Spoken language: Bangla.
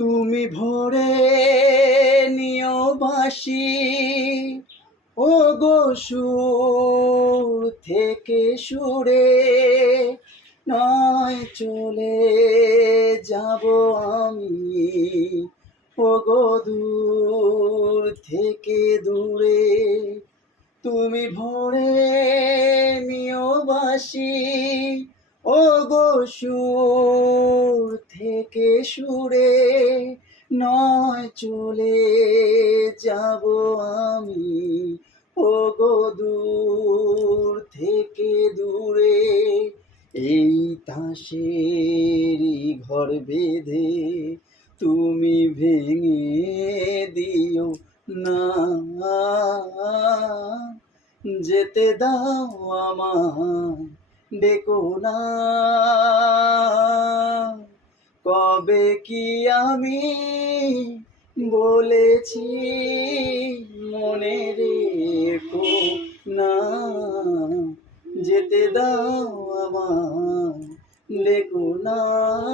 তুমি ভরে নিও বাঁশি ও গো সুর থেকে সুরে, নয় চলে যাব আমি ও গো দূর থেকে দূরে। তুমি ভরে নিও বাঁশি ও গো সুর থেকে সুরে, নয় চলে যাব আমি ও গো দূর থেকে দূরে। এই তাসেরই ঘর বেঁধে তুমি ভেঙে দিও না, যেতে দাও আমায় ডেকো না। কবে কি আমি বলেছি মনে রেখো না, যেতে দাও আমায় ডেকো না।